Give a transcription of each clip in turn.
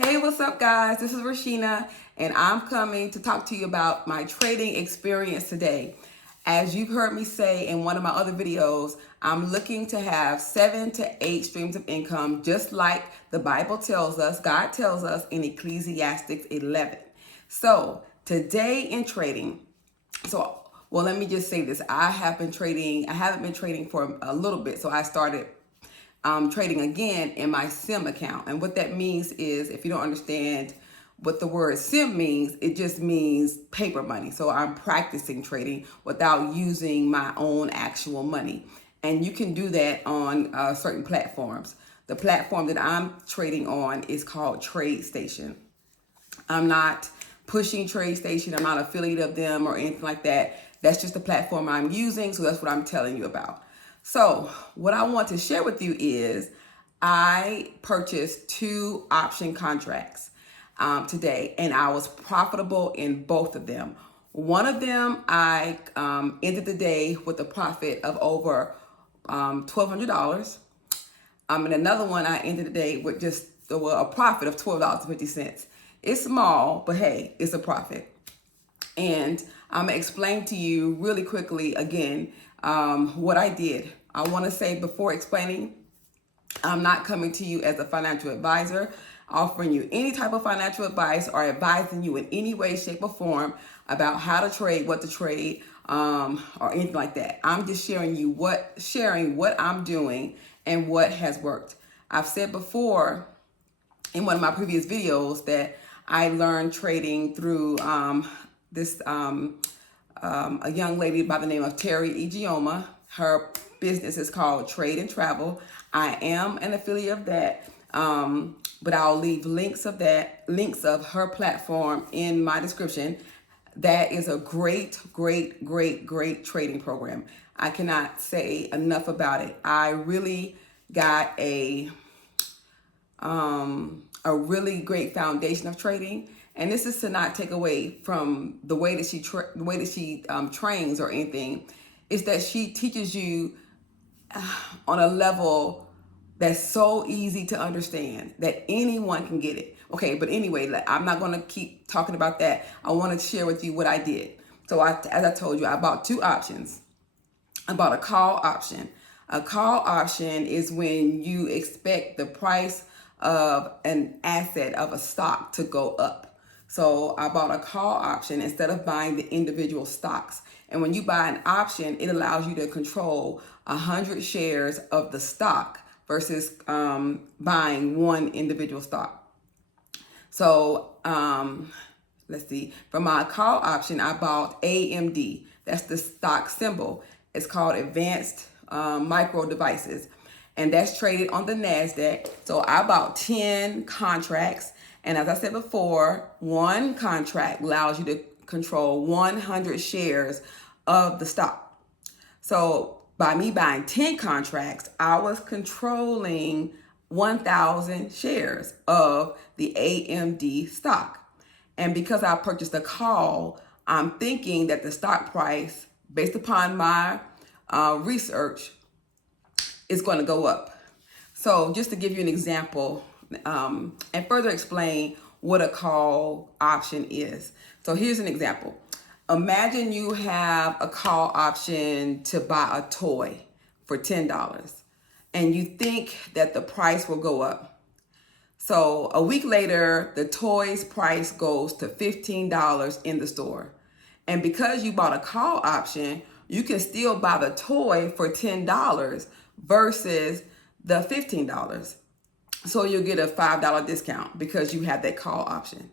Hey, what's up, guys? This is Rashina, and I'm coming to talk to you about my trading experience today. As you've heard me say in one of my other videos, I'm looking to have 7 to 8 streams of income, just like the Bible tells us, God tells us in Ecclesiastes 11. So, today in trading, well, let me just say this. I haven't been trading for a little bit, so I started trading again in my sim account. And what that means is, if you don't understand what the word sim means, it just means paper money. So I'm practicing trading without using my own actual money. And you can do that on certain platforms. The platform that I'm trading on is called TradeStation. I'm not pushing TradeStation. I'm not an affiliate of them or anything like that. That's just the platform I'm using. So that's what I'm telling you about. So what I want to share with you is I purchased 2 option contracts today, and I was profitable in both of them. One of them, I ended the day with a profit of over $1,200. And another one, I ended the day with just a profit of $12.50. It's small, but hey, it's a profit. And I'm going to explain to you really quickly again what I did. I want to say before explaining, I'm not coming to you as a financial advisor, offering you any type of financial advice or advising you in any way, shape, or form about how to trade, what to trade, or anything like that. I'm just sharing what I'm doing and what has worked. I've said before in one of my previous videos that I learned trading through a young lady by the name of Terry Igioma. Her business is called Trade and Travel. I am an affiliate of that, but I'll leave links of her platform in my description. That is a great trading program. I cannot say enough about it. I really got a really great foundation of trading. And this is to not take away from the way that she trains or anything. It's that she teaches you on a level that's so easy to understand that anyone can get it. Okay, but anyway, I'm not going to keep talking about that. I want to share with you what I did. So as I told you, I bought 2 options. I bought a call option. A call option is when you expect the price of an asset, of a stock, to go up. So I bought a call option instead of buying the individual stocks. And when you buy an option, it allows you to control 100 shares of the stock versus buying one individual stock. So let's see. For my call option, I bought AMD. That's the stock symbol. It's called Advanced Micro Devices. And that's traded on the NASDAQ. So I bought 10 contracts. And as I said before, one contract allows you to control 100 shares of the stock. So by me buying 10 contracts, I was controlling 1,000 shares of the AMD stock. And because I purchased a call, I'm thinking that the stock price, based upon my research, is going to go up. So just to give you an example and further explain what a call option is. So here's an example. Imagine you have a call option to buy a toy for $10 and you think that the price will go up. So a week later, the toy's price goes to $15 in the store. And because you bought a call option, you can still buy the toy for $10 versus the $15. So you'll get a $5 discount because you have that call option.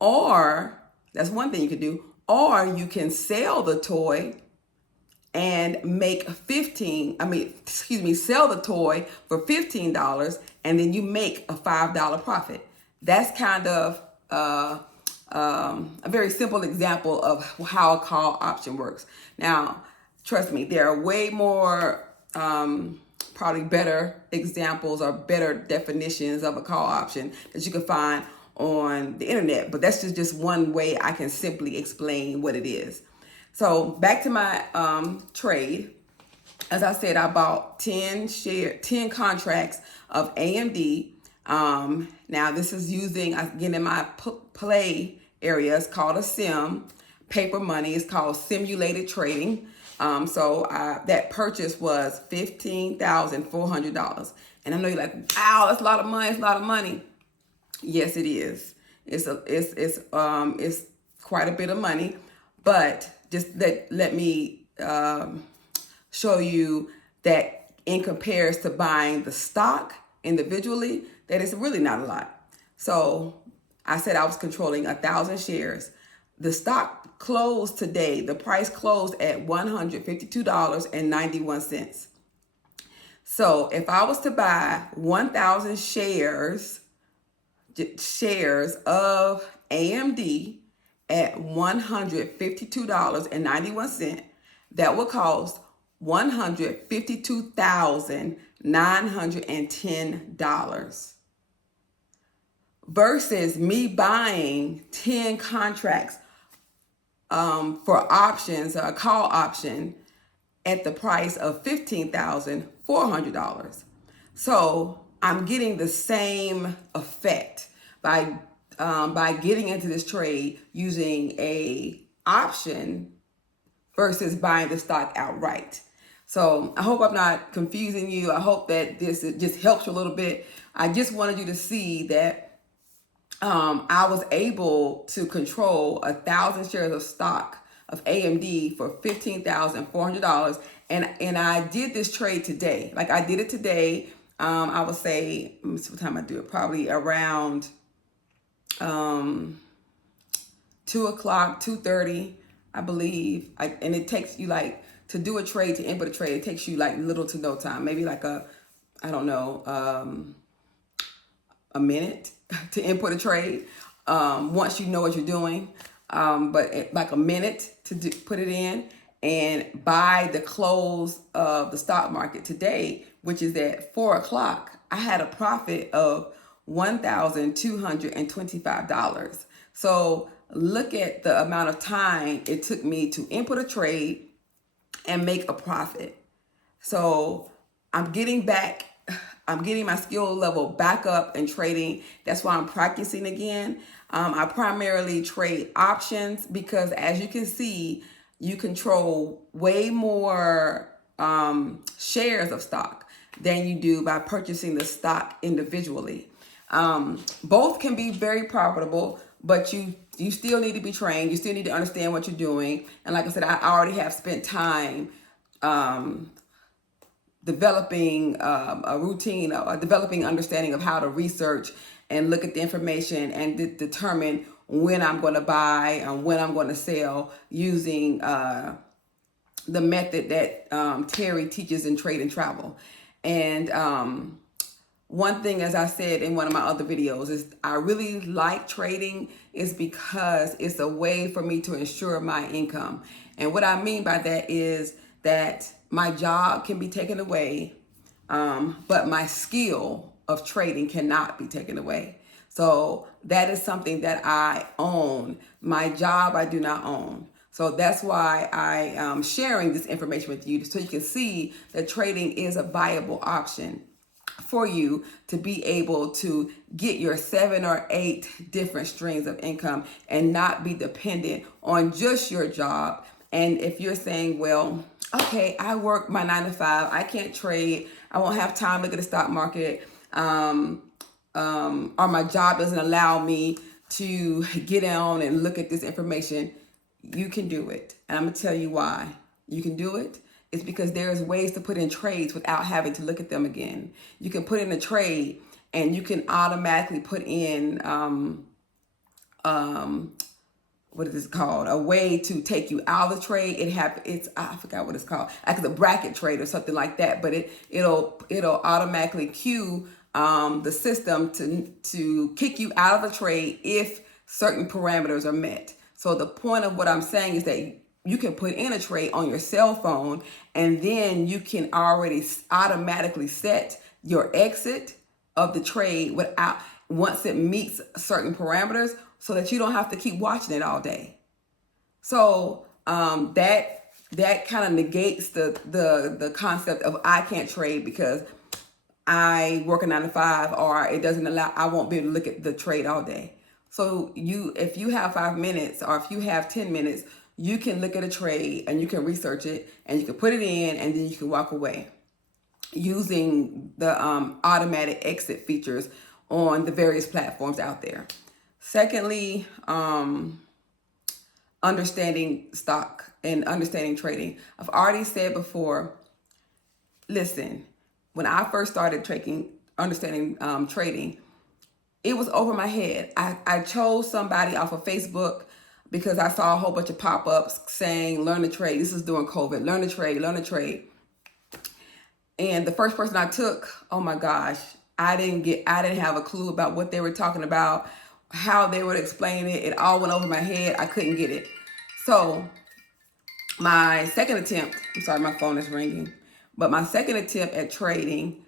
Or that's one thing you can do. Or you can sell the toy and make sell the toy for $15 and then you make a $5 profit. That's kind of a very simple example of how a call option works. Now, trust me, there are way more probably better examples or better definitions of a call option that you can find on the internet, but that's just one way I can simply explain what it is. So back to my trade. As I said, I bought 10 contracts of AMD Now this is using, again, in my play area, it's called a sim. Paper money is called simulated trading. That purchase was $15,400. And I know you're like, wow, that's a lot of money. It's a lot of money. Yes, it is. It's quite a bit of money, but just let me show you that in comparison to buying the stock individually, that is really not a lot. So I said I was controlling 1,000 shares. The stock closed today. The price closed at $152.91. So if I was to buy 1,000 shares of AMD at $152.91, that would cost $152,910 versus me buying 10 contracts for options, a call option at the price of $15,400. So I'm getting the same effect by getting into this trade using a option versus buying the stock outright. So I hope I'm not confusing you. I hope that this just helps you a little bit. I just wanted you to see that I was able to control 1,000 shares of stock of AMD for $15,400, and I did this trade today. Like, I did it today. I would say, let me see what time I do it. Probably around 2 o'clock, 2:30, I believe. And it takes you, like, to do a trade, to input a trade, it takes you like little to no time. Maybe like a minute to input a trade once you know what you're doing. Like a minute to put it in. And by the close of the stock market today, which is at 4 o'clock, I had a profit of $1,225. So look at the amount of time it took me to input a trade and make a profit. So I'm getting my skill level back up in trading. That's why I'm practicing again. I primarily trade options because, as you can see, you control way more shares of stock than you do by purchasing the stock individually. Both can be very profitable, but you still need to be trained. You still need to understand what you're doing. And like I said, I already have spent time developing a routine, developing understanding of how to research and look at the information and determine when I'm going to buy and when I'm going to sell using the method that Terry teaches in Trade and Travel. And one thing, as I said in one of my other videos, is I really like trading is because it's a way for me to ensure my income. And what I mean by that is that my job can be taken away, but my skill of trading cannot be taken away. So that is something that I own. My job I do not own. So that's why I am sharing this information with you, so you can see that trading is a viable option for you to be able to get your 7 or 8 different streams of income and not be dependent on just your job. And if you're saying, well, okay, I work my 9 to 5, I can't trade, I won't have time to look at the stock market, or my job doesn't allow me to get on and look at this information, you can do it. And I'm gonna tell you why you can do it. It's because there's ways to put in trades without having to look at them again. You can put in a trade and you can automatically put in what is this called? A way to take you out of the trade. It's I forgot what it's called. Like a bracket trade or something like that. But it'll automatically cue the system to kick you out of the trade if certain parameters are met. So the point of what I'm saying is that you can put in a trade on your cell phone, and then you can already automatically set your exit of the trade once it meets certain parameters, so that you don't have to keep watching it all day. So that kind of negates the concept of I can't trade, because I work a 9 to 5, or it doesn't allow, I won't be able to look at the trade all day. So if you have 5 minutes, or if you have 10 minutes, you can look at a trade and you can research it and you can put it in, and then you can walk away using the automatic exit features on the various platforms out there. Secondly, understanding stock and understanding trading. I've already said before, listen, when I first started understanding trading, it was over my head. I chose somebody off of Facebook because I saw a whole bunch of pop-ups saying, learn to trade. This is during COVID. Learn to trade, learn to trade. And the first person I took, oh my gosh, I didn't have a clue about what they were talking about, how they would explain it. It all went over my head. I couldn't get it. So my second attempt, I'm sorry, my phone is ringing, but my second attempt at trading,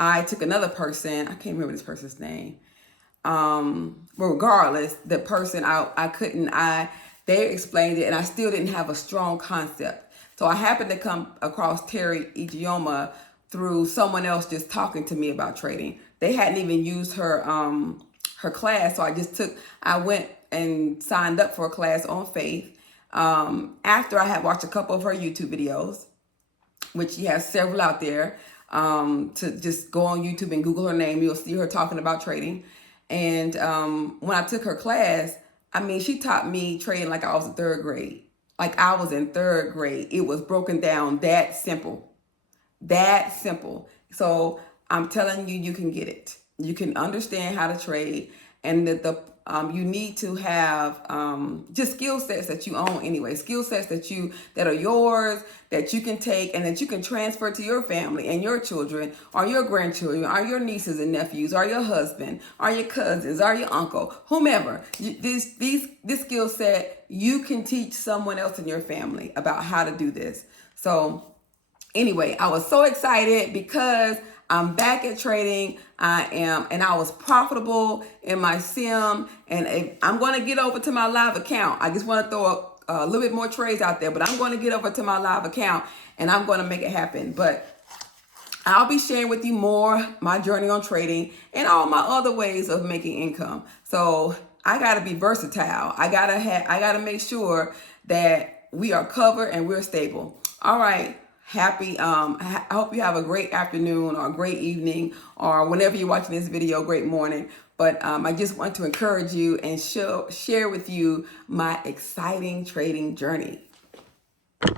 I took another person. I can't remember this person's name. Regardless, the person they explained it, and I still didn't have a strong concept. So I happened to come across Terry Ijeoma through someone else just talking to me about trading. They hadn't even used her class, so I went and signed up for a class on Faith. After I had watched a couple of her YouTube videos, which she has several out there. To just go on YouTube and Google her name, you'll see her talking about trading. And when I took her class, I mean, she taught me trading like I was in third grade. Like I was in third grade. It was broken down that simple. That simple. So I'm telling you, you can get it. You can understand how to trade, and you need to have just skill sets that you own anyway. Skill sets that are yours, that you can take and that you can transfer to your family and your children, or your grandchildren, or your nieces and nephews, or your husband, or your cousins, or your uncle, whomever. This skill set, you can teach someone else in your family about how to do this. So anyway, I was so excited because I'm back at trading. And I was profitable in my sim, and I'm going to get over to my live account. I just want to throw a little bit more trades out there, but I'm going to get over to my live account and I'm going to make it happen. But I'll be sharing with you more my journey on trading and all my other ways of making income. So I got to be versatile. I got to make sure that we are covered and we're stable. All right. I hope you have a great afternoon or a great evening, or whenever you're watching this video, great morning. But I just want to encourage you and share with you my exciting trading journey.